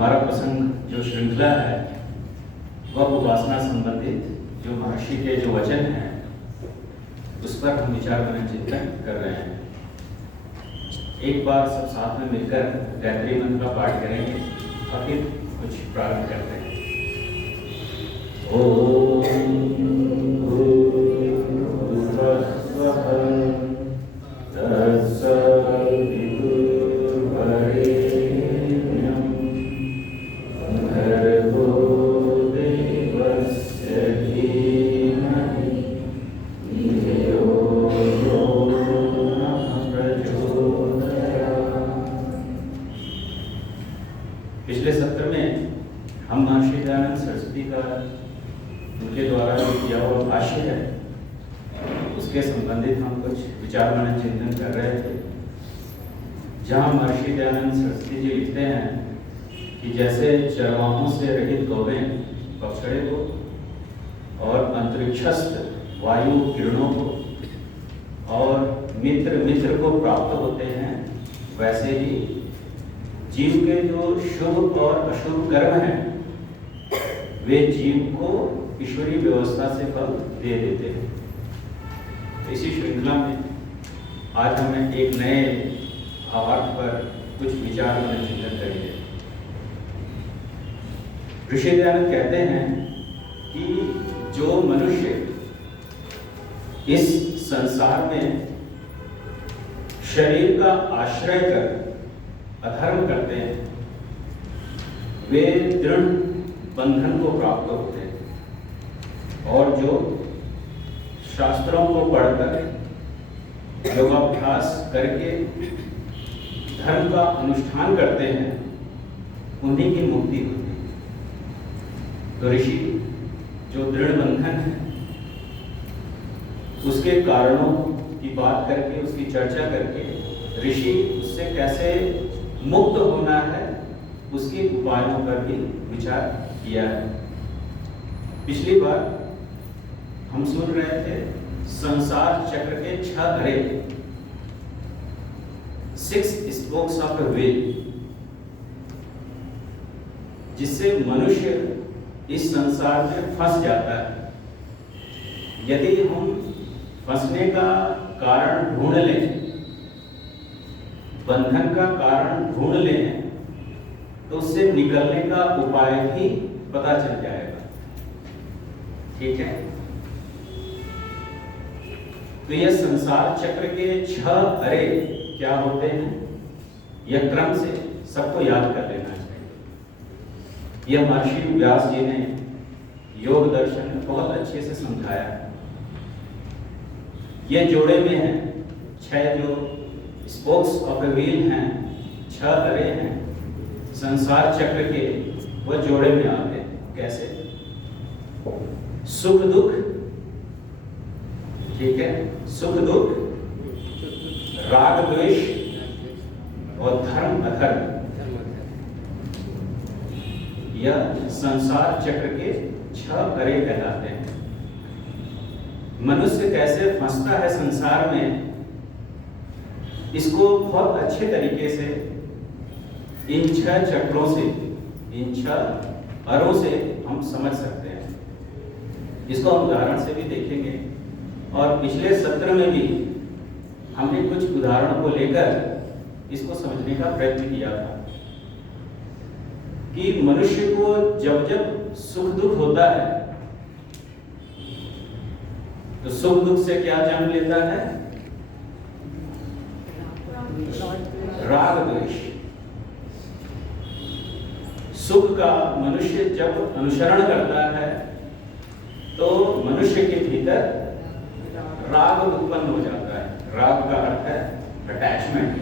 हमारा प्रसंग जो श्रृंखला है वह उपासना संबंधित जो महर्षि के जो वचन हैं उस पर हम विचार चिंतन कर रहे हैं। एक बार सब साथ में मिलकर गायत्री मंत्र का पाठ करेंगे और फिर कुछ प्रारंभ करते हैं। ओम पिछले सत्र में हम महर्षि दयानंद सरस्वती का उनके द्वारा जो किया हुआ भाष्य है उसके संबंधित हम कुछ विचार मनन चिंतन कर रहे थे, जहाँ महर्षि दयानंद सरस्वती जी लिखते हैं कि जैसे चरवाहों से रहित गौवें बछड़े को और अंतरिक्षस्थ वायु किरणों को और मित्र को प्राप्त होते हैं, वैसे ही जीव के जो शुभ और अशुभ कर्म हैं वे जीव को ईश्वरीय व्यवस्था से फल दे देते हैं। तो इसी श्रृंखला में आज हमें एक नए भावार्थ पर कुछ विचार मनन चिंतन करेंगे। ऋषि दयानंद कहते हैं कि जो मनुष्य इस संसार में शरीर का आश्रय कर अधर्म करते हैं वे दृढ़ बंधन को प्राप्त होते हैं, और जो शास्त्रों को पढ़कर योगाभ्यास करके धर्म का अनुष्ठान करते हैं उन्हीं की मुक्ति होती है। तो ऋषि जो दृढ़ बंधन है उसके कारणों की बात करके उसकी चर्चा करके ऋषि उससे कैसे मुक्त होना है उसके उपायों पर भी विचार किया है। पिछली बार हम सुन रहे थे संसार चक्र के 6 अरे 6 स्पोक्स ऑफ अ व्हील, जिससे मनुष्य इस संसार में फंस जाता है। यदि हम फंसने का कारण ढूंढ लें, बंधन का कारण ढूंढ लें, तो उससे निकलने का उपाय भी पता चल जाएगा। ठीक है, तो यह संसार चक्र के 6 अरे क्या होते हैं, यह क्रम से सबको याद कर लेना चाहिए। यह महर्षि व्यास जी ने योग दर्शन में बहुत अच्छे से समझाया है। यह जोड़े में है 6 जो स्पोक्स ऑफ ए व्हील हैं, 6 अरे हैं संसार चक्र के, वह जोड़े में आते हैं। कैसे? सुख दुख, ठीक है, सुख दुख, राग द्वेष और धर्म अधर्म, यह संसार चक्र के 6 अरे कहलाते हैं। मनुष्य कैसे फंसता है संसार में, इसको बहुत अच्छे तरीके से इन 6 चक्रों से, इन 6 अरों से हम समझ सकते हैं। इसको हम उदाहरण से भी देखेंगे, और पिछले सत्र में भी हमने कुछ उदाहरणों को लेकर इसको समझने का प्रयत्न किया था कि मनुष्य को जब जब सुख दुख होता है तो सुख दुख से क्या जन्म लेता है? राग द्वेष। सुख का मनुष्य जब अनुसरण करता है तो मनुष्य के भीतर राग उत्पन्न हो जाता है। राग का अर्थ है अटैचमेंट,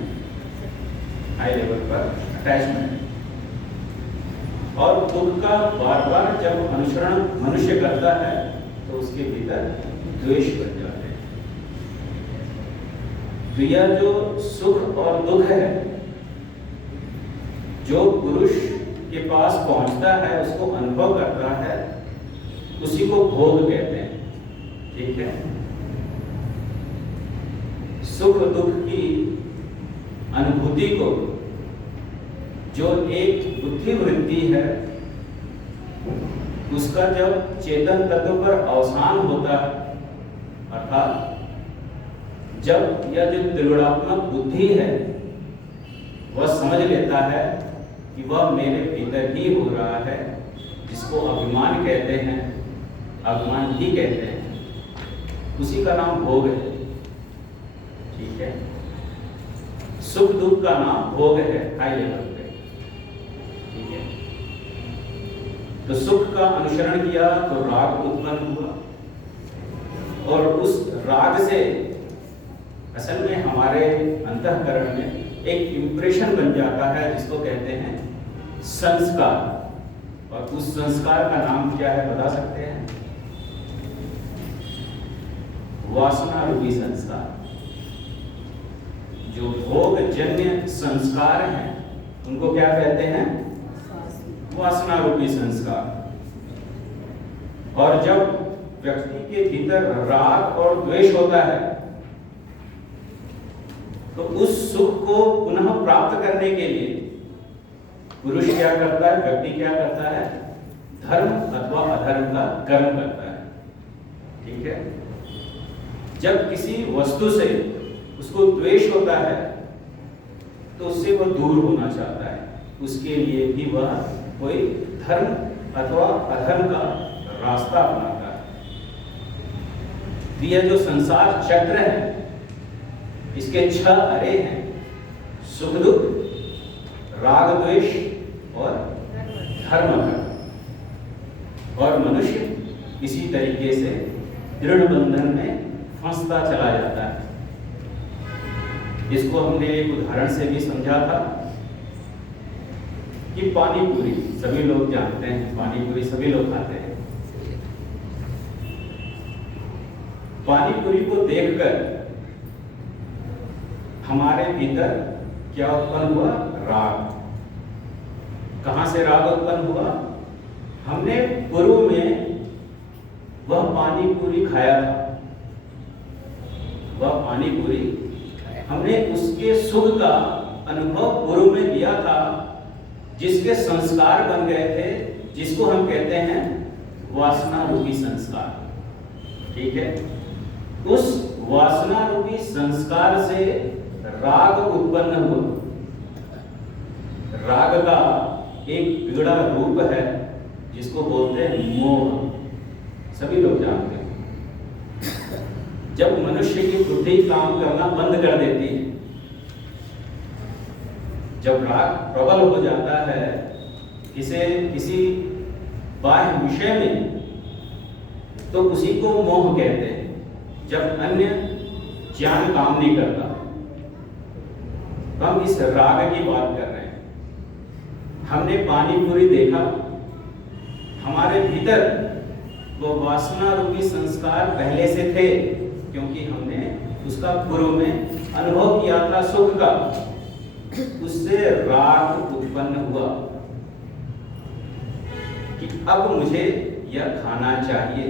हाई लेवल पर अटैचमेंट। और दुख का बार बार जब अनुसरण मनुष्य करता है तो उसके भीतर द्वेष बन जाते हैं। तो यह जो सुख और दुख है, जो पुरुष के पास पहुंचता है, उसको अनुभव करता है, उसी को भोग कहते हैं। ठीक है, सुख दुख की अनुभूति को जो एक बुद्धि वृत्ति है उसका जब चेतन तत्व पर अवसान होता है, अर्थात जब यह जो त्रिगुणात्मक बुद्धि है वह समझ लेता है कि वह मेरे भीतर ही हो रहा है, जिसको अभिमान कहते हैं, अभिमान ही कहते हैं, उसी का नाम भोग है। ठीक है, सुख दुख का नाम भोग है हाई लेवल पे। ठीक है, तो सुख का अनुसरण किया तो राग उत्पन्न हुआ, और उस राग से असल में हमारे अंतःकरण में एक इंप्रेशन बन जाता है, जिसको कहते हैं संस्कार। और उस संस्कार का नाम क्या है बता सकते हैं? वासना रूपी संस्कार। जो भोग जन्य संस्कार हैं उनको क्या कहते हैं? वासना रूपी संस्कार। और जब व्यक्ति के भीतर राग और द्वेष होता है तो उस सुख को पुनः प्राप्त करने के लिए पुरुष क्या करता है, व्यक्ति क्या करता है? धर्म अथवा अधर्म का कर्म करता है। ठीक है, जब किसी वस्तु से उसको द्वेष होता है तो उससे वह दूर होना चाहता है, उसके लिए भी वह कोई धर्म अथवा अधर्म का रास्ता अपनाता है। यह जो संसार चक्र है इसके 6 अरे हैं: सुख दुख, राग द्वेष और धर्म कर्म। और मनुष्य इसी तरीके से दृढ़ बंधन में फंसता चला जाता है। इसको हमने एक उदाहरण से भी समझा था कि पानी पूरी सभी लोग जानते हैं, पानी पूरी सभी लोग खाते हैं। पानी पूरी को देखकर हमारे भीतर क्या उत्पन्न हुआ? राग। कहां से राग उत्पन्न हुआ? हमने पूर्व में वह पानी पूरी खाया था, वह पानी पूरी हमने उसके सुख का अनुभव पूर्व में लिया था, जिसके संस्कार बन गए थे, जिसको हम कहते हैं वासना रूपी संस्कार। ठीक है, उस वासना रूपी संस्कार से राग उत्पन्न हुआ। राग का एक बिगड़ा रूप है जिसको बोलते हैं मोह। सभी लोग जानते हैं। जब मनुष्य की बुद्धि काम करना बंद कर देती है, जब राग प्रबल हो जाता है किसी बाह्य विषय में, तो उसी को मोह कहते हैं। जब अन्य ज्ञान काम नहीं करता, हम इस राग की बात कर रहे हैं। हमने पानी पूरी देखा, हमारे भीतर वो वासना रूपी संस्कार पहले से थे, क्योंकि हमने उसका पूर्व में अनुभव किया था सुख का, उससे राग उत्पन्न हुआ कि अब मुझे यह खाना चाहिए।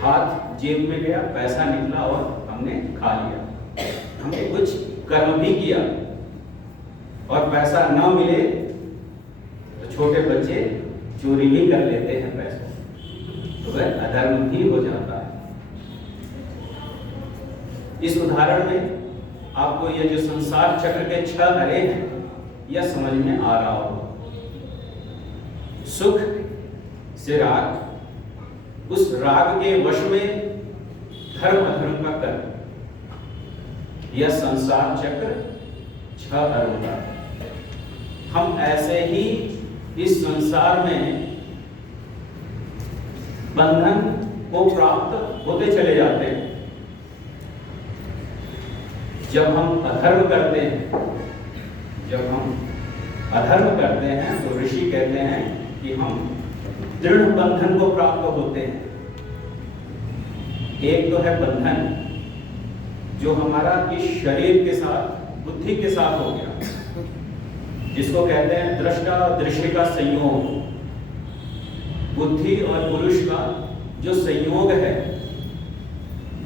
हाथ जेब में गया, पैसा निकला और हमने खा लिया। हमने कुछ कर्म भी किया, और पैसा न मिले तो छोटे बच्चे चोरी भी कर लेते हैं पैसे, तो वह अधर्म भी हो जाता है। इस उदाहरण में आपको यह जो संसार चक्र के 6 अरे हैं यह समझ में आ रहा होगा। सुख से राग, उस राग के वश में धर्म अधर्म का कर्म, यह संसार चक्र 6 अरों का। हम ऐसे ही इस संसार में बंधन को प्राप्त होते चले जाते हैं। जब हम अधर्म करते हैं तो ऋषि कहते हैं कि हम दृढ़ बंधन को प्राप्त होते हैं। एक तो है बंधन जो हमारा इस शरीर के साथ, बुद्धि के साथ हो गया, जिसको कहते हैं दृष्टा और दृश्य का संयोग। बुद्धि और पुरुष का जो संयोग है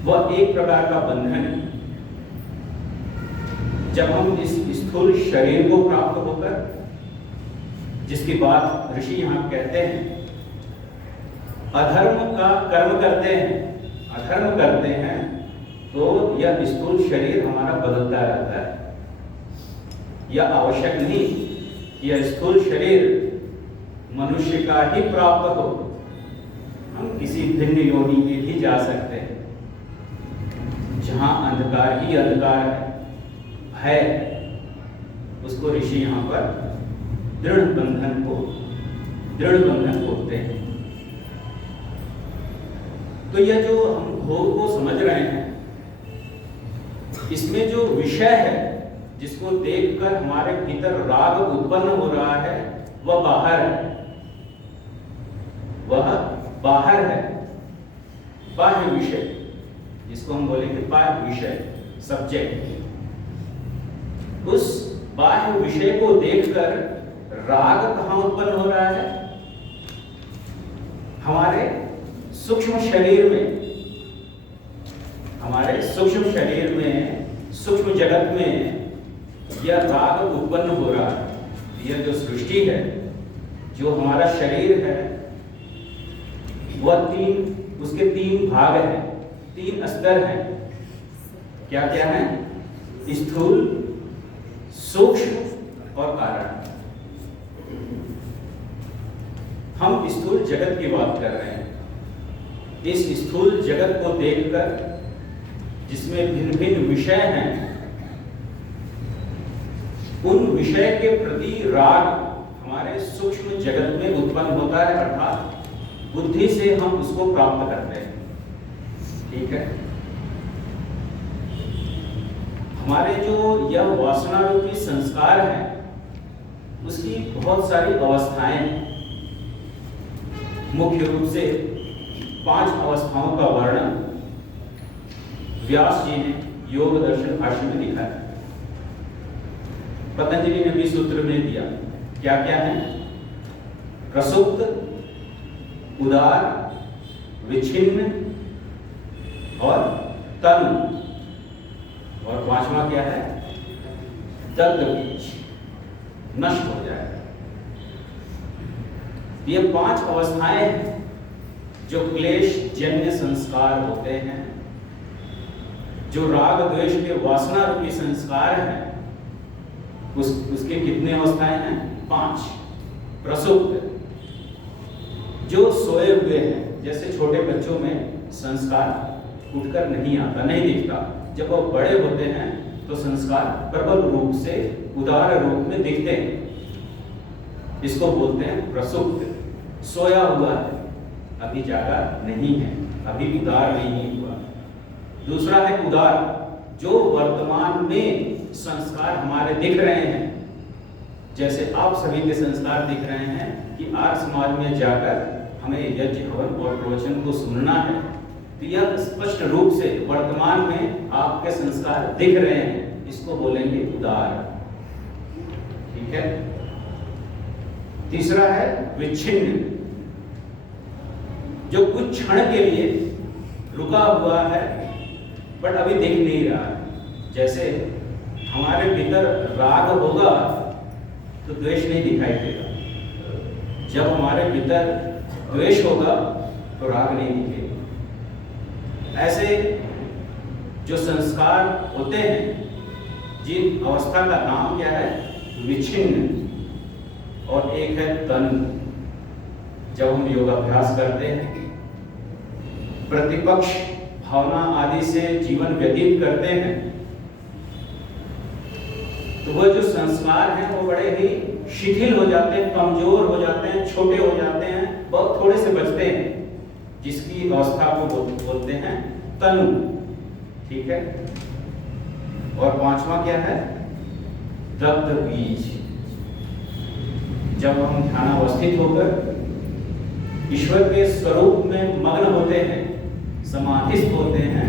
वह एक प्रकार का बंधन है। जब हम इस स्थूल शरीर को प्राप्त होकर, जिसकी बात ऋषि यहाँ कहते हैं, अधर्म का कर्म करते हैं, अधर्म करते हैं, तो यह स्थूल शरीर हमारा बदलता रहता है। यह आवश्यक नहीं कि यह स्थूल शरीर मनुष्य का ही प्राप्त हो, हम किसी भिन्न योनि में भी जा सकते हैं, जहां अंधकार ही अंधकार है। उसको ऋषि यहाँ पर दृढ़ बंधन बोलते हैं। तो यह जो हम भोग को समझ रहे हैं, इसमें जो विषय है जिसको देखकर हमारे भीतर राग उत्पन्न हो रहा है, वह बाहर है, वह बाहर है। बाह्य विषय, जिसको हम बोलेंगे बाह्य विषय, सब्जेक्ट। उस बाह्य विषय को देखकर राग कहां उत्पन्न हो रहा है? हमारे सूक्ष्म शरीर में, हमारे सूक्ष्म शरीर में, सूक्ष्म जगत में यह राग उत्पन्न हो रहा है। यह जो सृष्टि है, जो हमारा शरीर है, वह उसके तीन भाग हैं, तीन स्तर हैं। क्या क्या है? स्थूल, सूक्ष्म और कारण। हम स्थूल जगत की बात कर रहे हैं। इस स्थूल जगत को देखकर, जिसमें भिन्न भिन्न विषय हैं, उन विषय के प्रति राग हमारे सूक्ष्म जगत में उत्पन्न होता है, अर्थात बुद्धि से हम उसको प्राप्त करते हैं। ठीक है? हमारे जो यह वासना रूपी संस्कार है, उसकी बहुत सारी अवस्थाएं हैं। मुख्य रूप से 5 अवस्थाओं का वर्णन व्यास जी ने योग दर्शन भाष्य में लिखा है। पतंजलि ने भी सूत्र में दिया। क्या क्या है? प्रसुप्त, उदार, विच्छिन्न और तनु। और 5वां क्या है? दग्ध बीज, नष्ट हो जाए। ये 5 अवस्थाएं हैं जो क्लेश जन्य संस्कार होते हैं, जो राग द्वेष के वासना रूपी संस्कार हैं। उसके कितने अवस्थाएं हैं? 5। प्रसुप्त, जो सोए हुए हैं, जैसे छोटे बच्चों में संस्कार उठकर नहीं आता, नहीं दिखता। जब वो बड़े होते हैं तो संस्कार प्रबल रूप से, उदार रूप में दिखते हैं। इसको बोलते हैं प्रसुप्त। सोया हुआ है, अभी जागा नहीं है, अभी उदार नहीं हुआ। दूसरा है उदार, जो वर्तमान में संस्कार हमारे दिख रहे हैं। जैसे आप सभी के संस्कार दिख रहे हैं कि आर्य समाज में जाकर हमें यज्ञ, हवन और प्रवचन को सुनना है। तो यह स्पष्ट रूप से वर्तमान में आपके संस्कार दिख रहे हैं, इसको बोलेंगे उदार। ठीक है? तीसरा है विच्छिन्न, जो कुछ क्षण के लिए रुका हुआ है बट अभी दिख नहीं रहा है। जैसे हमारे भीतर राग होगा तो द्वेष नहीं दिखाई देगा, जब हमारे भीतर द्वेष होगा तो राग नहीं दिखेगा। ऐसे जो संस्कार होते हैं, जिन अवस्था का नाम क्या है? विच्छिन्न। और एक है तनु। जब हम योगाभ्यास करते हैं, प्रतिपक्ष भावना आदि से जीवन व्यतीत करते हैं, तो वह जो संस्कार हैं वो बड़े ही शिथिल हो जाते हैं, कमजोर हो जाते हैं, छोटे हो जाते हैं, बहुत थोड़े से बचते हैं, जिसकी अवस्था को बोलते हैं तनु। ठीक है? और 5वां क्या है? दग्ध बीज। जब हम ध्यानावस्थित होकर ईश्वर के स्वरूप में मग्न होते हैं, समाधिस्थ होते हैं,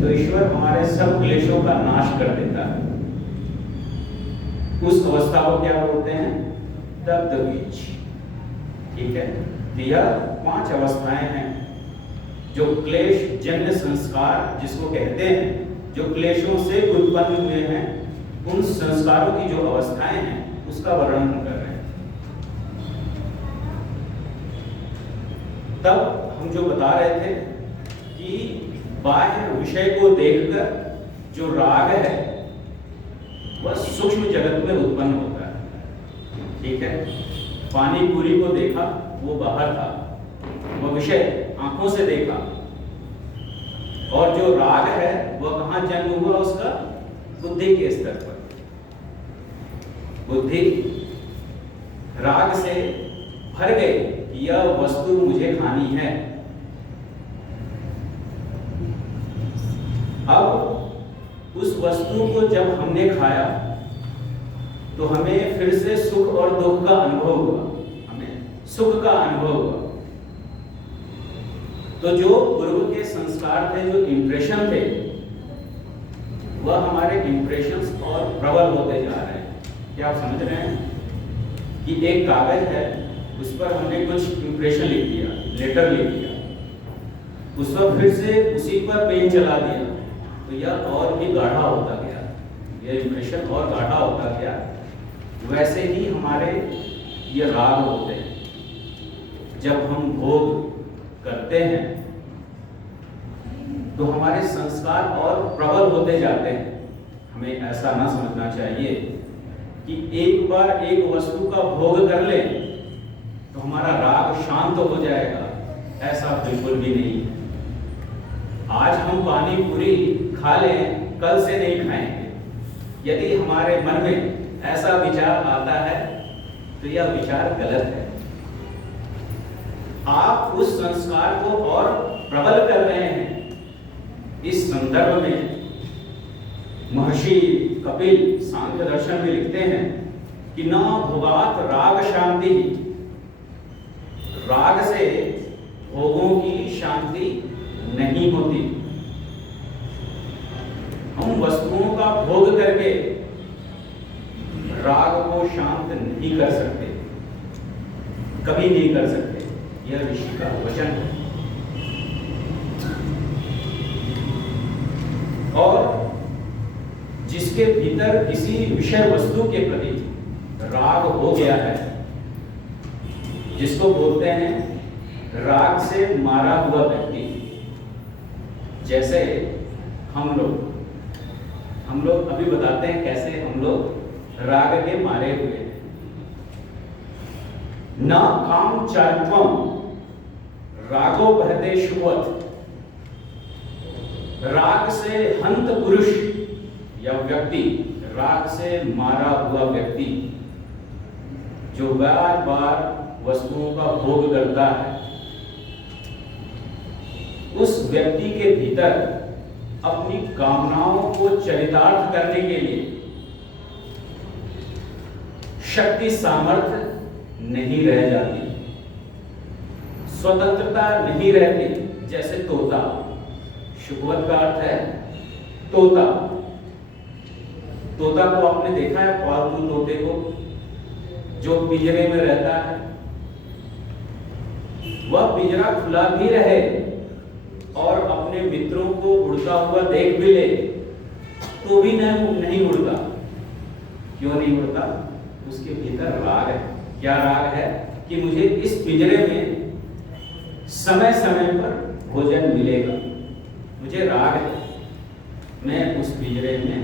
तो ईश्वर हमारे सब क्लेशों का नाश कर देता है। उस अवस्था को क्या बोलते हैं? दग्ध बीज। ठीक है? यह 5 अवस्थाएं हैं जो क्लेश जन्य संस्कार जिसको कहते हैं, जो क्लेशों से उत्पन्न हुए हैं, उन संस्कारों की जो अवस्थाएं हैं उसका वर्णन हम कर रहे हैं। तब हम जो बता रहे थे कि बाह्य विषय को देखकर जो राग है वह सूक्ष्म जगत में उत्पन्न होता है। ठीक है, पानी पूरी को देखा, वो बाहर था, वह विषय आंखों से देखा, और जो राग है वह कहां जन्म हुआ? उसका बुद्धि के स्तर पर। बुद्धि राग से भर गई कि यह वस्तु मुझे खानी है। अब उस वस्तु को जब हमने खाया तो हमें फिर से सुख और दुख का अनुभव हुआ, हमें सुख का अनुभव हुआ। तो जो पूर्व के संस्कार थे, जो इंप्रेशन थे, वह हमारे इंप्रेशंस और प्रबल होते जा रहे हैं। क्या आप समझ रहे हैं कि एक कागज है, उस पर हमने कुछ इंप्रेशन लिख दिया, लेटर लिख दिया, उस पर फिर से उसी पर पेन चला दिया, तो यह और भी गाढ़ा होता गया, यह इंप्रेशन और गाढ़ा होता गया। वैसे ही हमारे ये राग होते हैं। जब हम भोग करते हैं तो हमारे संस्कार और प्रबल होते जाते हैं। हमें ऐसा ना समझना चाहिए कि एक बार एक वस्तु का भोग कर ले तो हमारा राग शांत हो जाएगा, ऐसा बिल्कुल भी नहीं है। आज हम पानी पूरी खा लें, कल से नहीं खाएंगे। यदि हमारे मन में ऐसा विचार आता है तो यह विचार गलत है। आप उस संस्कार को और प्रबल कर रहे हैं। इस संदर्भ में महर्षि कपिल सांख्य दर्शन में लिखते हैं कि न भोगात राग शांति, राग से भोगों की शांति नहीं होती। हम वस्तुओं का भोग करके राग को शांत नहीं कर सकते, कभी नहीं कर सकते। यह ऋषि का वचन है। और जिसके भीतर किसी विषय वस्तु के प्रति राग हो गया है, जिसको बोलते हैं राग से मारा हुआ व्यक्ति। जैसे हम लोग अभी बताते हैं कैसे हम लोग राग के मारे हुए हैं। न काम चारित्वम रागो बहते शुभवत। राग से हंत पुरुष या व्यक्ति, राग से मारा हुआ व्यक्ति जो बार बार वस्तुओं का भोग करता है, उस व्यक्ति के भीतर अपनी कामनाओं को चरितार्थ करने के लिए शक्ति सामर्थ्य नहीं रह जाती, स्वतंत्रता नहीं रहती। जैसे तोता, शुभवत का अर्थ है तोता। तोता को आपने देखा है, पालतू तोते को जो पिंजरे में रहता है, वह पिंजरा खुला भी रहे और अपने मित्रों को उड़ता हुआ देख भी ले तो भी नहीं उड़ता। क्यों नहीं उड़ता? उसके भीतर राग है। क्या राग है? कि मुझे इस पिंजरे में समय समय पर भोजन मिलेगा। मुझे राग है, मैं उस पिंजरे में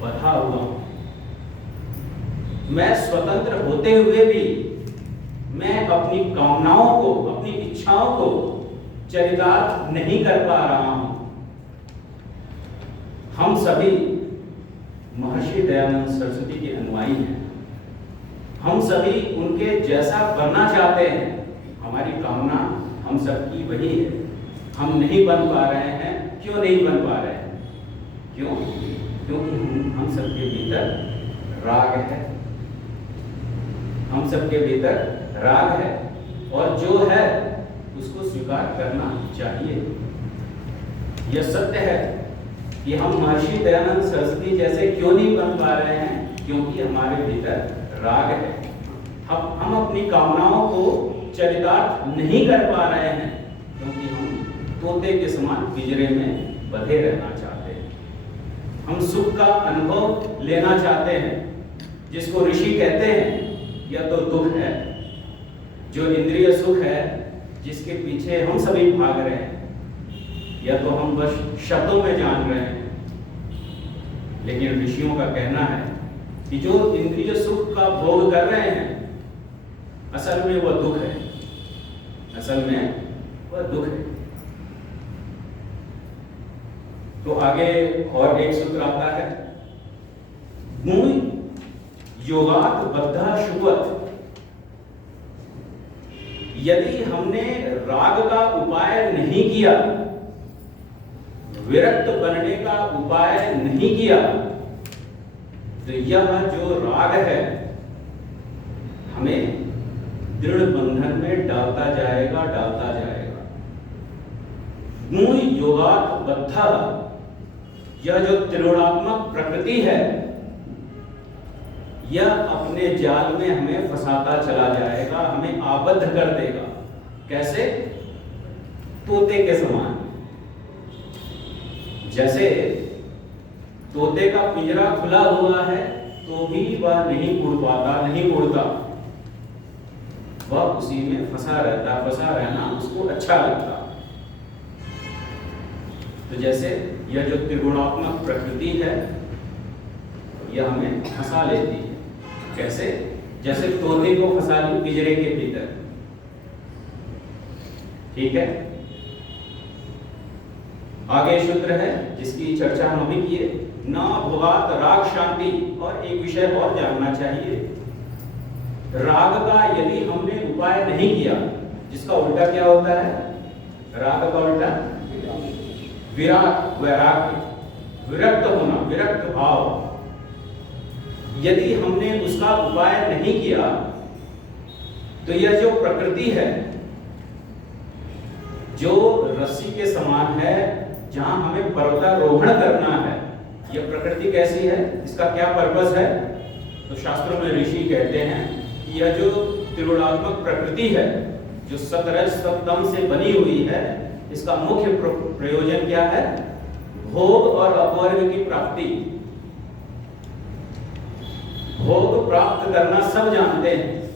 बंधा हुआ हूं। मैं स्वतंत्र होते हुए भी मैं अपनी कामनाओं को, अपनी इच्छाओं को चरितार्थ नहीं कर पा रहा हूं। हम सभी महर्षि दयानंद सरस्वती के अनुयायी हैं। हम सभी उनके जैसा बनना चाहते हैं। हमारी कामना हम सबकी वही है। हम नहीं बन पा रहे हैं। क्यों नहीं बन पा रहे हैं? क्यों? क्योंकि हम सबके भीतर राग है। हम सबके भीतर राग है और जो है उसको स्वीकार करना चाहिए। यह सत्य है कि हम महर्षि दयानंद सरस्वती जैसे क्यों नहीं बन पा रहे हैं? क्योंकि हमारे भीतर राग है। हम अपनी कामनाओं को चरितार्थ नहीं कर पा रहे हैं क्योंकि हम तोते के समान पिंजरे में बंधे रहना चाहते हैं। हम सुख का अनुभव लेना चाहते हैं, जिसको ऋषि कहते हैं, यह तो दुख है। जो इंद्रिय सुख है, जिसके पीछे हम सभी भाग रहे हैं, यह तो हम बस शब्दों में जान रहे हैं। लेकिन ऋषियों का कहना है कि जो इंद्रिय सुख का भोग कर रहे हैं, असल में वह दुख है, असल में वह दुख है। तो आगे और एक सूत्र आता है, गुण योगात बद्धा शुभत। यदि हमने राग का उपाय नहीं किया, विरक्त बनने का उपाय नहीं किया, तो यह जो राग है हमें दृढ़ बंधन में डालता जाएगा, डालता जाएगा। गुण योगात बद्धा, यह जो त्रिगुणात्मक प्रकृति है, यह अपने जाल में हमें फंसाता चला जाएगा, हमें आबद्ध कर देगा। कैसे? तोते के समान। जैसे तोते का पिंजरा खुला हुआ है तो भी वह नहीं उड़ पाता, नहीं उड़ता, वह उसी में फंसा रहता, फंसा रहना उसको अच्छा लगता। तो जैसे यह जो त्रिगुणात्मक प्रकृति है, यह हमें फंसा लेती है। कैसे? जैसे तोते को फंसा ली पिंजरे के भीतर। ठीक है, आगे सूत्र है जिसकी चर्चा हम अभी किए, न भोगात राग शांति। और एक विषय और जानना चाहिए, राग का यदि हमने उपाय नहीं किया, जिसका उल्टा क्या होता है? राग का उल्टा विराग, वैराग्य, विरक्त होना, विरक्त भाव। यदि हमने उसका उपाय नहीं किया तो यह जो प्रकृति है, जो रस्सी के समान है, जहां हमें पर्वतारोहण करना है, यह प्रकृति कैसी है? इसका क्या पर्पस है? तो शास्त्रों में ऋषि कहते हैं कि यह जो त्रिगुणात्मक प्रकृति है, जो सतरज सप्तम से बनी हुई है, इसका मुख्य प्रयोजन क्या है? भोग और अपवर्ग की प्राप्ति। भोग प्राप्त करना सब जानते हैं,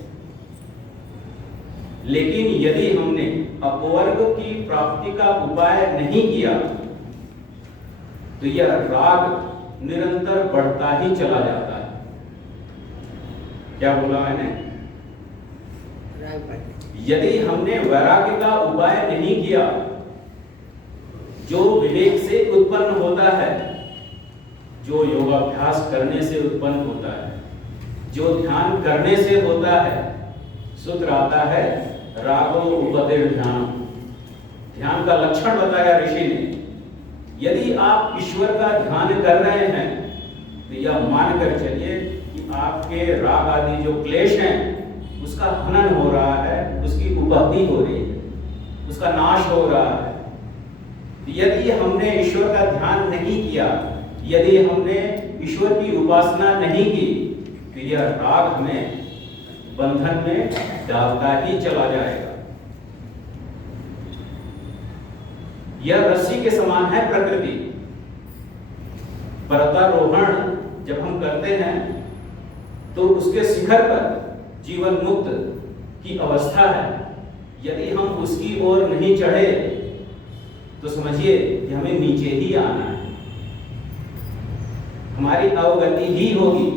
लेकिन यदि हमने अपवर्ग की प्राप्ति का उपाय नहीं किया तो यह राग निरंतर बढ़ता ही चला जाता है। क्या बोला मैंने? यदि हमने वैराग्य का उपाय नहीं किया, जो विवेक से उत्पन्न होता है, जो योगाभ्यास करने से उत्पन्न होता है, जो ध्यान करने से होता है, सूत्र आता है रागो उपदेर ध्यान। ध्यान का लक्षण बताया ऋषि ने। यदि आप ईश्वर का ध्यान कर रहे हैं तो यह मानकर चलिए कि आपके राग आदि जो क्लेश हैं उसका हनन हो रहा है, उसकी उपहति हो रही है, उसका नाश हो रहा है। यदि हमने ईश्वर का ध्यान नहीं किया, यदि हमने ईश्वर की उपासना नहीं की, तो यह राग हमें बंधन में डालता ही चला जाएगा। यह रस्सी के समान है प्रकृति। पर्वतारोहण जब हम करते हैं तो उसके शिखर पर जीवन मुक्त की अवस्था है। यदि हम उसकी ओर नहीं चढ़े तो समझिए कि हमें नीचे ही आना है, हमारी अवगति ही होगी।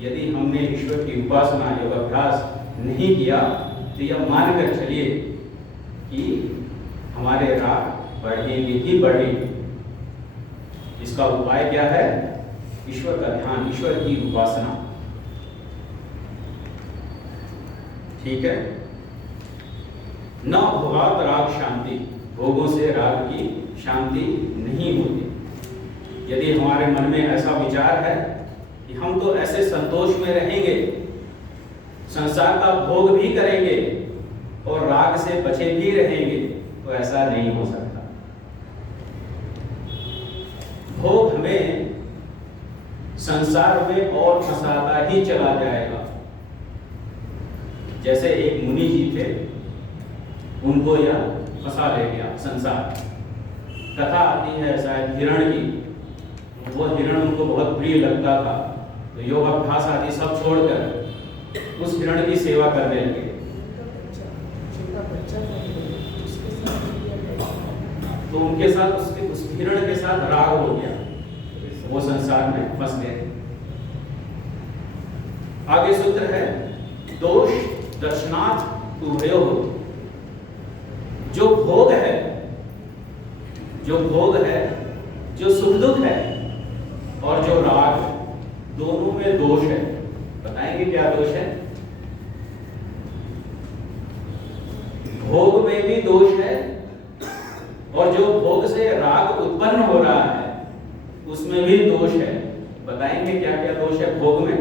यदि हमने ईश्वर की उपासना योगाभ्यास नहीं किया तो यह मानकर चलिए कि हमारे राग बढ़ेंगे ही बढ़ेंगे। इसका उपाय क्या है? ईश्वर का ध्यान, ईश्वर की उपासना। ठीक है, न भोगात राग शांति। भोगों से राग की शांति नहीं होती। यदि हमारे मन में ऐसा विचार है कि हम तो ऐसे संतोष में रहेंगे, संसार का भोग भी करेंगे और राग से बचे भी रहेंगे, तो ऐसा नहीं हो सकता। भोग हमें संसार में और फंसाता ही चला जाएगा। जैसे एक मुनि जी थे, उनको यह फंसा ले गया संसार। कथा आती है शायद हिरण की। वो हिरण उनको बहुत प्रिय लगता था, तो योग अभ्यास आदि सब छोड़कर उस हिरण की सेवा करने लगे। तो उनके साथ उस हिरण के साथ राग हो गया, वो संसार में फंस गए। आगे सूत्र है दोष दर्शनात् उभयो। जो भोग है, जो सुख दुख है और जो राग है, दोनों में दोष है। बताएंगे क्या दोष है? भोग में भी दोष है और जो भोग से राग उत्पन्न हो रहा है उसमें भी दोष है। बताएंगे क्या क्या दोष है भोग में?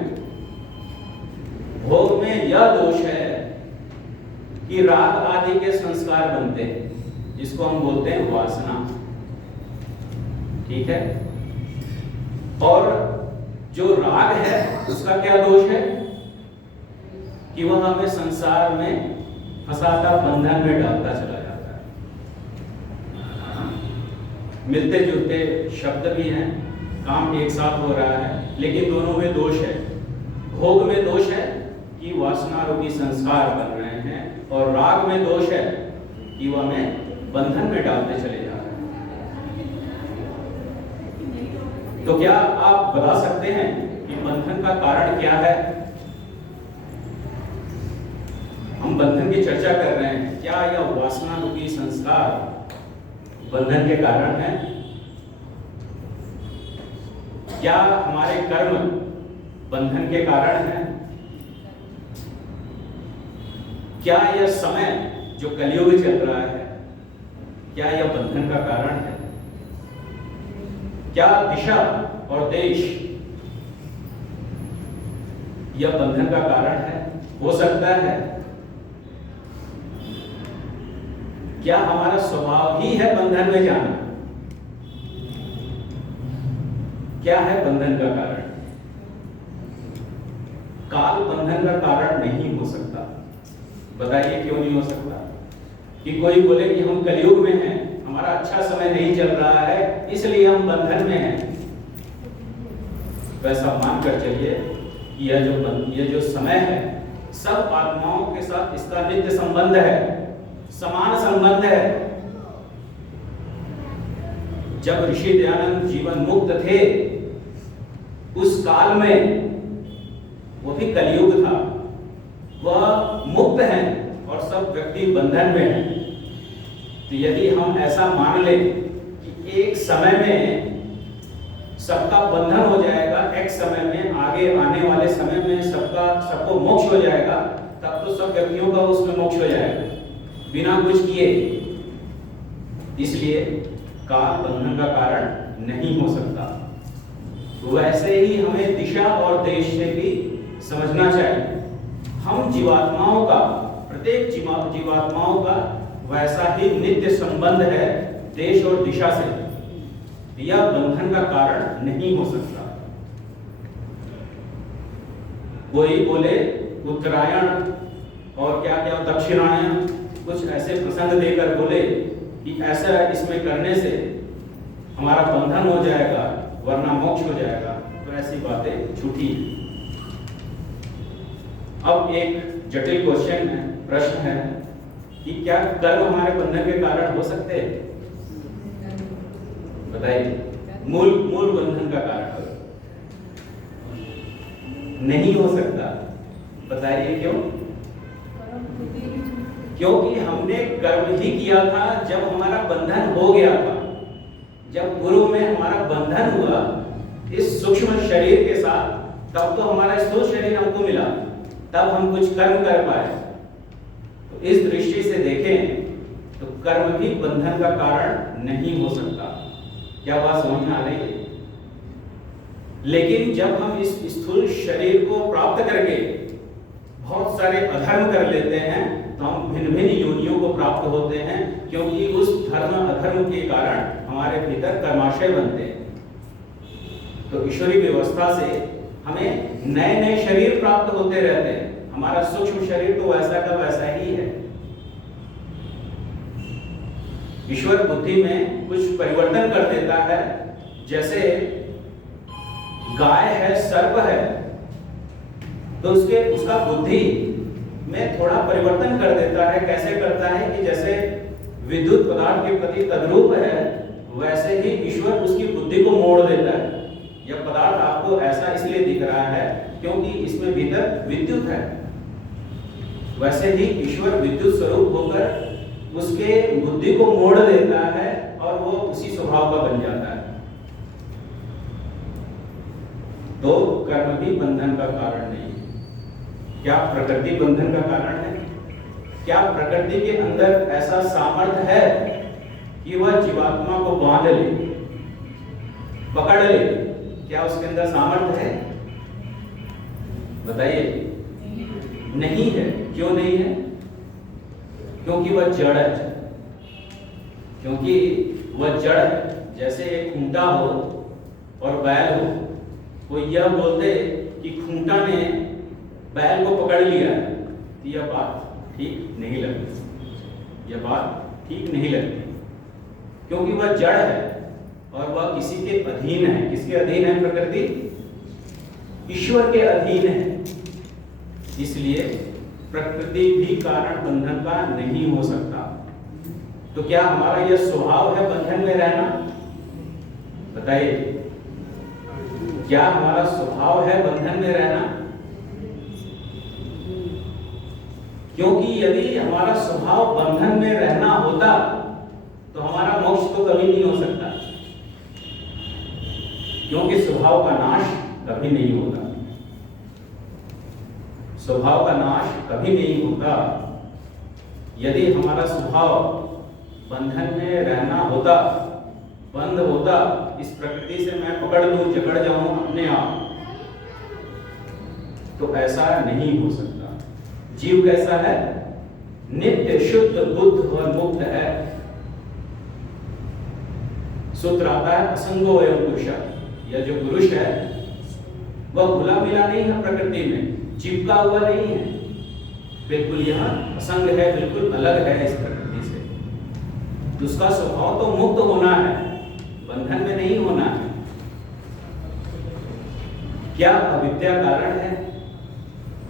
भोग में यह दोष है कि राग आदि के संस्कार बनते हैं, जिसको हम बोलते हैं वासना। ठीक है? और जो राग है उसका क्या दोष है कि वह हमें संसार में फंसाता, बंधन में डालता चला जाता है। मिलते जुलते शब्द भी हैं, काम एक साथ हो रहा है, लेकिन दोनों में दोष है। भोग में दोष है कि वासना रूपी संस्कार बन रहे हैं, और राग में दोष है कि वह हमें बंधन में डालते चले जा रहे हैं। तो क्या आप बता सकते हैं कि बंधन का कारण क्या है? हम बंधन की चर्चा कर रहे हैं, क्या यह वासना रूपी संस्कार बंधन के कारण है? क्या हमारे कर्म बंधन के कारण है? क्या यह समय जो कलियुग चल रहा है, क्या यह बंधन का कारण है? क्या दिशा और देश यह बंधन का कारण है? हो सकता है। क्या हमारा स्वभाव ही है बंधन में जाना? क्या है बंधन का कारण? काल बंधन का कारण नहीं हो सकता। बताइए क्यों नहीं हो सकता? कि कोई बोले कि हम कलयुग में हैं, हमारा अच्छा समय नहीं चल रहा है, इसलिए हम बंधन में हैं। वैसा मानकर चलिए कि यह जो समय है सब आत्माओं के साथ इसका नित्य संबंध है, समान संबंध है। जब ऋषि दयानंद जीवन मुक्त थे उस काल में, वो भी कलयुग था, वह मुक्त हैं और सब व्यक्ति बंधन में हैं। तो यदि हम ऐसा मान लें कि एक समय में सबका बंधन हो जाएगा, एक समय में, आगे आने वाले समय में सबको मोक्ष हो जाएगा, तब तो सब व्यक्तियों का उसमें मोक्ष हो जाएगा बिना कुछ किए। इसलिए काल बंधन का कारण नहीं हो सकता। वैसे ही हमें दिशा और देश से भी समझना चाहिए। हम जीवात्माओं का, प्रत्येक जीवात्माओं का वैसा ही नित्य संबंध है देश और दिशा से। यह बंधन का कारण नहीं हो सकता। कोई बोले उत्तरायण और क्या क्या दक्षिणायन, कुछ ऐसे प्रसंग देकर बोले कि ऐसा इसमें करने से हमारा बंधन हो जाएगा वरना मोक्ष हो जाएगा, तो ऐसी बातें झूठी है। अब एक जटिल क्वेश्चन है, प्रश्न है कि क्या कर्म हमारे बंधन के कारण हो सकते हैं? बताइए। मूल बंधन का कारण नहीं हो सकता। बताइए क्यों? क्योंकि हमने कर्म ही किया था जब हमारा बंधन हो गया था। जब गुरु में हमारा बंधन हुआ इस सूक्ष्म शरीर के साथ, तब तो हमारा स्थूल शरीर हमको मिला, तब हम कुछ कर्म कर पाए। तो इस दृष्टि से देखें तो कर्म भी बंधन का कारण नहीं हो सकता। क्या बात समझ में आ रही है? लेकिन जब हम इस स्थूल शरीर को प्राप्त करके बहुत सारे अधर्म कर लेते हैं तो हम भिन्न भिन्न योनियों को प्राप्त होते हैं, क्योंकि उस धर्म अधर्म के कारण हमारे भीतर कर्माशय बनते हैं। तो ईश्वरीय व्यवस्था से हमें नए नए शरीर प्राप्त होते रहते हैं। हमारा सूक्ष्म शरीर तो वैसा का वैसा ही है। ईश्वर बुद्धि में कुछ परिवर्तन कर देता है। जैसे गाय है, सर्प है, तो उसका बुद्धि में थोड़ा परिवर्तन कर देता है। कैसे करता है कि जैसे विद्युत पदार्थ के प्रति तद्रूप है, वैसे ही ईश्वर उसकी बुद्धि को मोड़ देता है। यह पदार्थ आपको ऐसा इसलिए दिख रहा है क्योंकि इसमें भीतर विद्युत है। वैसे ही ईश्वर विद्युत स्वरूप होकर उसके बुद्धि को मोड़ देता है और वो उसी स्वभाव का बन जाता है। तो कर्म भी बंधन का कारण नहीं है। क्या प्रकृति बंधन का कारण है? क्या प्रकृति के अंदर ऐसा सामर्थ्य है कि वह जीवात्मा को बांध ले, पकड़ ले? क्या उसके अंदर सामर्थ्य है? बताइए। नहीं है। क्यों नहीं है? क्योंकि वह जड़ है। क्योंकि वह जड़ है। जैसे एक खूंटा हो और बैल हो, वो यह बोलते कि खूंटा ने बैल को पकड़ लिया, तो यह बात ठीक नहीं लगती। यह बात ठीक नहीं लगती क्योंकि वह जड़ है और वह किसी के अधीन है। किसके अधीन है? प्रकृति ईश्वर के अधीन है। इसलिए प्रकृति भी कारण बंधन का नहीं हो सकता। तो क्या हमारा यह स्वभाव है बंधन में रहना? बताइए, क्या हमारा स्वभाव है बंधन में रहना? क्योंकि यदि हमारा स्वभाव बंधन में रहना होता तो हमारा मोक्ष तो कभी नहीं हो सकता, क्योंकि स्वभाव का नाश कभी नहीं होता। स्वभाव का नाश कभी नहीं होता। यदि हमारा स्वभाव बंधन में रहना होता, बंद होता, इस प्रकृति से मैं पकड़ लूं, जकड़ जाऊं अपने आप, तो ऐसा नहीं हो सकता। जीव कैसा है? नित्य शुद्ध बुद्ध और मुक्त है। सूत्र आता है असंगो एवं पुरुष। यह जो पुरुष है वह घुला मिला नहीं है, प्रकृति में चिपका हुआ नहीं है, बिल्कुल यह असंग है, बिल्कुल अलग है इस प्रकृति से। उसका स्वभाव तो मुक्त होना है, बंधन में नहीं होना है। क्या अविद्या कारण है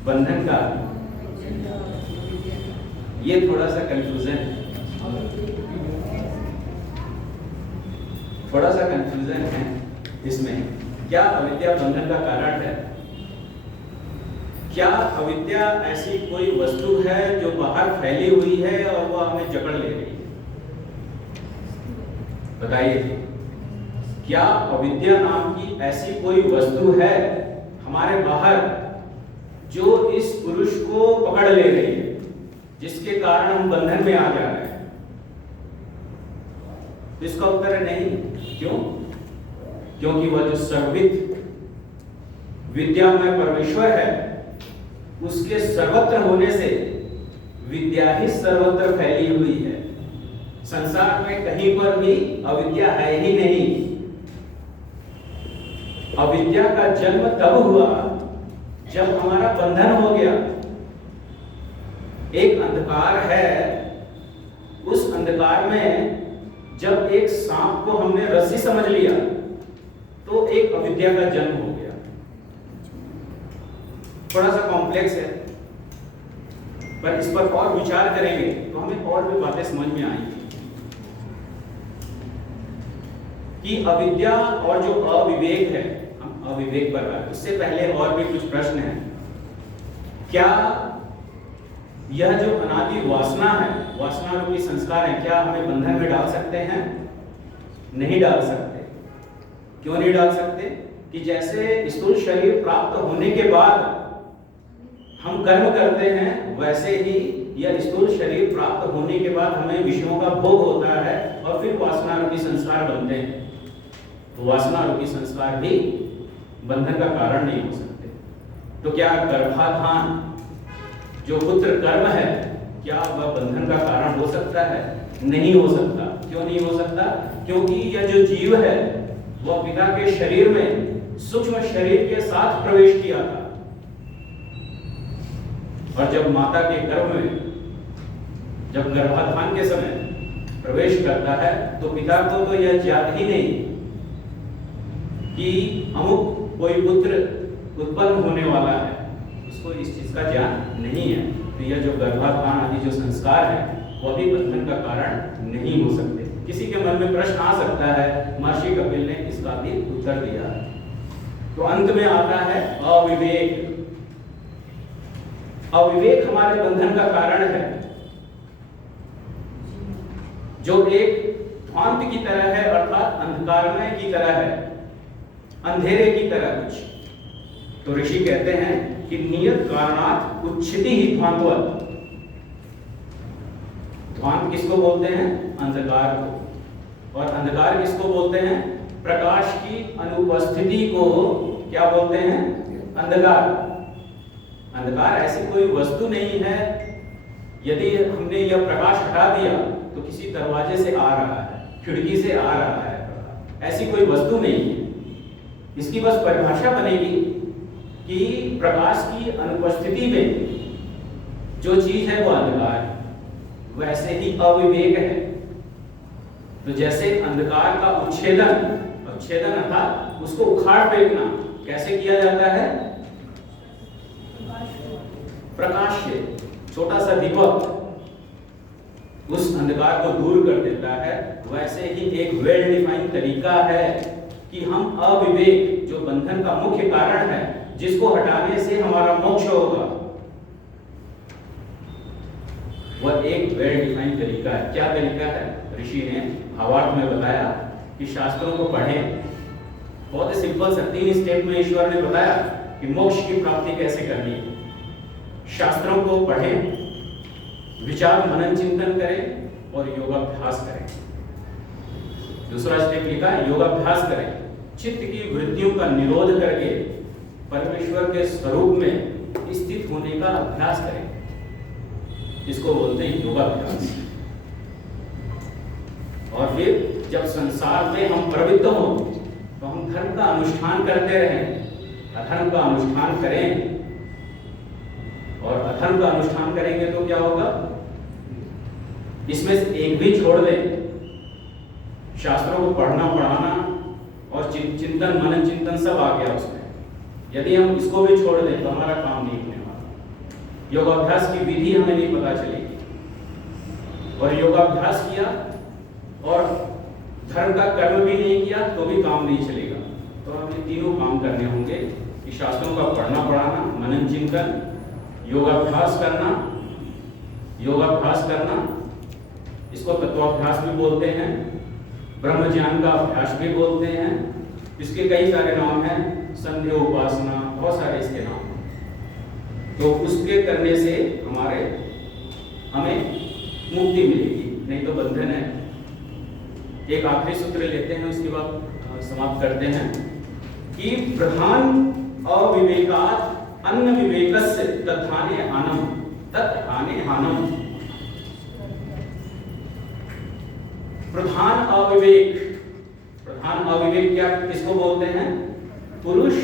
बंधन का? ये थोड़ा सा कंफ्यूजन है, थोड़ा सा कंफ्यूजन है इसमें। क्या अविद्या बंधन का कारण है? क्या अविद्या ऐसी कोई वस्तु है जो बाहर फैली हुई है और वह हमें जकड़ ले रही है? बताइए, क्या अविद्या नाम की ऐसी कोई वस्तु है हमारे बाहर जो इस पुरुष को पकड़ ले रही है, जिसके कारण हम बंधन में आ जा रहे हैं? इसका उत्तर है नहीं। क्यों? क्योंकि वह जो सर्वविद विद्यामय परमेश्वर है, उसके सर्वत्र होने से विद्या ही सर्वत्र फैली हुई है। संसार में कहीं पर भी अविद्या है ही नहीं। अविद्या का जन्म तब हुआ जब हमारा बंधन हो गया। एक अंधकार है, उस अंधकार में जब एक सांप को हमने रस्सी समझ लिया तो एक अविद्या का जन्म हो गया। थोड़ा सा कॉम्प्लेक्स है, पर इस पर और विचार करेंगे तो हमें और भी बातें समझ में आएंगी कि अविद्या और जो अविवेक है, हम अविवेक पर बात। उससे पहले और भी कुछ प्रश्न हैं। क्या यह जो अनादि वासना है, वासना रूपी संस्कार है, क्या हमें बंधन में डाल सकते हैं? नहीं डाल सकते। क्यों नहीं डाल सकते? कि जैसे स्थूल शरीर प्राप्त होने के बाद हम कर्म करते हैं, वैसे ही यह स्थूल शरीर प्राप्त होने के बाद हमें विषयों का भोग होता है और फिर वासना रूपी संस्कार बनते हैं। तो वासना रूपी संस्कार भी बंधन का कारण नहीं हो सकते। तो क्या गर्भाधान जो पुत्र कर्म है, क्या वह बंधन का कारण हो सकता है? नहीं हो सकता। क्यों नहीं हो सकता? क्योंकि यह जो जीव है वह पिता के शरीर में सूक्ष्म शरीर के साथ प्रवेश किया था, और जब माता के गर्भ में, जब गर्भाधान के समय प्रवेश करता है तो पिता को तो यह ज्ञात ही नहीं कि अमुक कोई पुत्र उत्पन्न होने वाला है, उसको इस चीज का ज्ञान नहीं है, तो यह जो गर्भाधान आदि जो संस्कार है वह भी बंधन का कारण नहीं हो सकते। किसी के मन में प्रश्न आ सकता है, महर्षि कपिल ने इसका भी उत्तर दिया। तो अंत में आता है अविवेक। अविवेक हमारे बंधन का कारण है, जो एक ध्वांत की तरह है, अर्थात अंधकारमय की तरह है, अंधेरे की तरह कुछ। तो ऋषि कहते हैं कि नियत कारणात् उच्चिति ही ध्वांतवत्। ध्वांत किसको बोलते हैं? अंधकार को। और अंधकार किसको बोलते हैं? प्रकाश की अनुपस्थिति को क्या बोलते हैं? अंधकार। अंधकार ऐसी कोई वस्तु नहीं है, यदि हमने यह प्रकाश हटा दिया तो किसी दरवाजे से आ रहा है, खिड़की से आ रहा है, ऐसी कोई वस्तु नहीं है। इसकी बस परिभाषा बनेगी कि प्रकाश की अनुपस्थिति में जो चीज है वो अंधकार है, वैसे ही अविवेक है। तो जैसे अंधकार का उच्छेदन अर्थात उसको उखाड़ फेंकना कैसे किया जाता है? प्रकाश से। छोटा सा दीपक उस अंधकार को दूर कर देता है, वैसे ही एक वेल डिफाइंड तरीका है कि हम अविवेक, जो बंधन का मुख्य कारण है, जिसको हटाने से हमारा मोक्ष होगा, वह एक वेल डिफाइंड तरीका है। क्या तरीका है? ऋषि ने भावार्थ में बताया कि शास्त्रों को पढ़ें। बहुत ही सिंपल सा 3 स्टेप में ईश्वर ने बताया कि मोक्ष की प्राप्ति कैसे करनी है। शास्त्रों को पढ़ें, विचार मनन चिंतन करें और योगाभ्यास करें। दूसरा स्टेप लिखा है योगाभ्यास करें, चित्त की वृत्तियों का निरोध करके परमेश्वर के स्वरूप में स्थित होने का अभ्यास करें। इसको बोलते हैं योगाभ्यास। और फिर जब संसार में हम प्रवृत्त हो तो हम धर्म का अनुष्ठान करते रहें। अधर्म का अनुष्ठान करें, और अधर्म का अनुष्ठान करेंगे तो क्या होगा? इसमें से एक भी छोड़ दें, शास्त्रों को पढ़ना पढ़ाना और चिंतन मनन चिंतन सब आ गया उसमें, यदि हम इसको भी छोड़ दें तो हमारा काम नहीं होने वाला। योगाभ्यास की विधि हमें नहीं पता चलेगी, और योगाभ्यास किया और धर्म का कर्म भी नहीं किया तो भी काम नहीं चलेगा। तो हमें तीनों काम करने होंगे कि शास्त्रों का पढ़ना पढ़ाना, मनन चिंतन, योगाभ्यास करना, इसको तत्वाभ्यास भी बोलते हैं, ब्रह्म ज्ञान का अभ्यास भी बोलते हैं। इसके कई सारे नाम हैं, संध्या उपासना, बहुत सारे इसके नाम हैं। तो उसके करने से हमें मुक्ति मिलेगी, नहीं तो बंधन है। एक आखिरी सूत्र लेते हैं, उसके बाद समाप्त करते हैं कि प्रधान अविवेकात् अन्न विवेकस्य तद्हाने हानम। प्रधान अविवेक क्या किसको बोलते हैं? पुरुष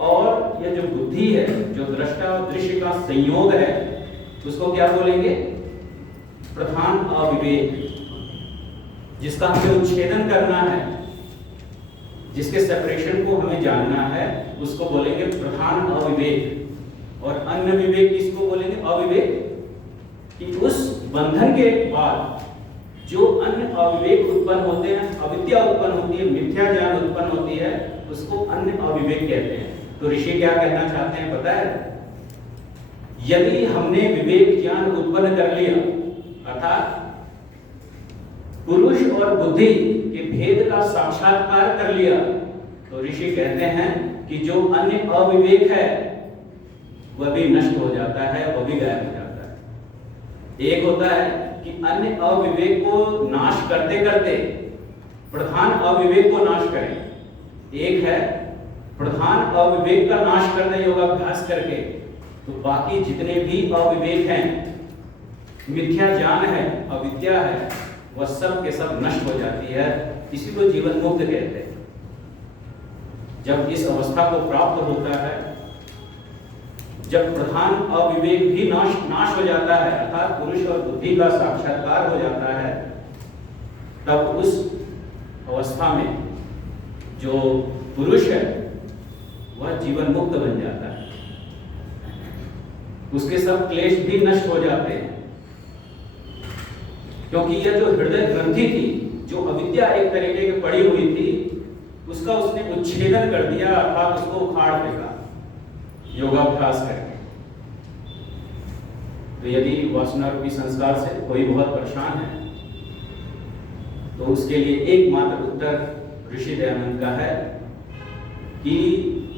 और यह जो बुद्धि है, जो दृष्टा और दृश्य का संयोग है, उसको क्या बोलेंगे? प्रधान अविवेक। जिसका हमें उच्छेदन करना है, जिसके सेपरेशन को हमें जानना है, उसको बोलेंगे प्रधान अविवेक। और अन्य विवेक किसको बोलेंगे? अविवेक। कि उस बंधन के बाद जो अन्य अविवेक उत्पन्न होते हैं, अविद्या उत्पन्न होती है, मिथ्या ज्ञान उत्पन्न होती है, उसको अन्य अविवेक कहते हैं। तो ऋषि क्या कहना चाहते हैं पता है? यदि हमने विवेक ज्ञान उत्पन्न कर लिया, अर्थात पुरुष और बुद्धि के भेद का साक्षात्कार कर लिया, तो ऋषि कहते हैं कि जो अन्य अविवेक है वह भी नष्ट हो जाता है, वह भी गायब हो जाता है। एक होता है कि अन्य अविवेक को नाश करते करते प्रधान अविवेक को नाश करें। एक है प्रधान अविवेक का नाश करना योगाभ्यास करके, तो बाकी जितने भी अविवेक हैं, मिथ्या ज्ञान है, अविद्या है, वह सब के सब नष्ट हो जाती है। इसी को जीवन मुक्त कहते हैं। जब इस अवस्था को प्राप्त होता है, जब प्रधान अविवेक भी नाश हो जाता है, अर्थात पुरुष और बुद्धि का साक्षात्कार हो जाता है, तब उस अवस्था में जो पुरुष है वह जीवन मुक्त बन जाता है, उसके सब क्लेश भी नष्ट हो जाते हैं। क्योंकि यह जो हृदय ग्रंथि थी, जो अविद्या एक तरीके की पड़ी हुई थी, उसका उसने उच्छेदन कर दिया, अर्थात उसको उखाड़ फेंका योगाभ्यास करके। तो यदि वासना रूपी संस्कार से कोई बहुत परेशान है, तो उसके लिए एकमात्र उत्तर ऋषि दयानंद का है कि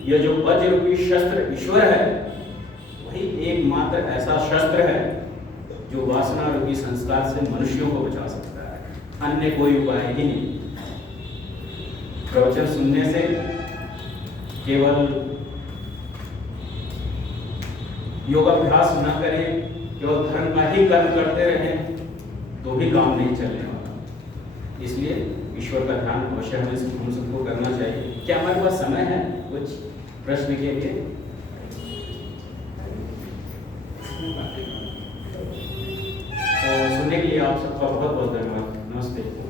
यह जो वज्र रूपी शस्त्र ईश्वर है, वही एकमात्र ऐसा शस्त्र है जो वासना रूपी संस्कार से मनुष्यों को बचा सकता है, अन्य कोई उपाय ही नहीं। प्रवचन सुनने से केवल योगाभ्यास न करें, केवल धर्म का ही कर्म करते रहें तो भी काम नहीं चलने वाला। इसलिए ईश्वर का ध्यान अवश्य हम सबको करना चाहिए। क्या हमारे पास समय है कुछ प्रश्न के लिए? तो सुनने के लिए आप सबका बहुत बहुत धन्यवाद। नमस्ते।